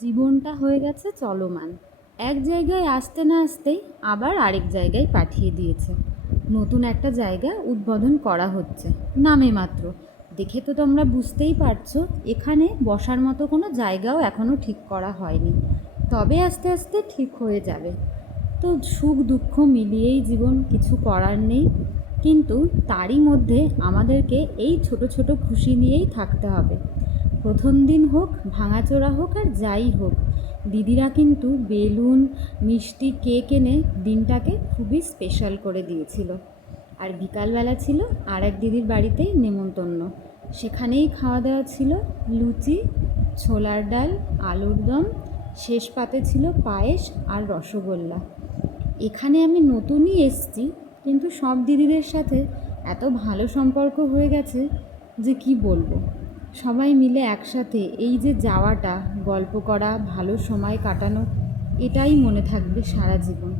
জীবনটা হয়ে গেছে চলমান। এক জায়গায় আসতে না আসতেই আবার আরেক জায়গায় পাঠিয়ে দিয়েছে। নতুন একটা জায়গা উদ্বোধন করা হচ্ছে নামে মাত্র। দেখে তো তোমরা বুঝতেই পারছো এখানে বসার মতো কোনো জায়গাও এখনও ঠিক করা হয়নি। তবে আস্তে আস্তে ঠিক হয়ে যাবে। তো সুখ দুঃখ মিলিয়েই জীবন, কিছু করার নেই। কিন্তু তারই মধ্যে আমাদেরকে এই ছোট ছোট খুশি নিয়েই থাকতে হবে। প্রথম দিন হোক, ভাঙাচোরা হোক আর যাই হোক, দিদিরা কিন্তু বেলুন, মিষ্টি, কেক এনে দিনটাকে খুবই স্পেশাল করে দিয়েছিল। আর বিকালবেলা ছিল আর এক দিদির বাড়িতেই নেমন্তন্ন। সেখানেই খাওয়া দাওয়া ছিল লুচি, ছোলার ডাল, আলুর দম, শেষ পাতে ছিল পায়েস আর রসগোল্লা। এখানে আমি নতুনই এসেছি, কিন্তু সব দিদিদের সাথে এত ভালো সম্পর্ক হয়ে গেছে যে কি বলবো। সবাই মিলে একসাথে এই যে যাওয়াটা, গল্প করা, ভালো সময় কাটানো, এটাই মনে থাকবে সারা জীবন।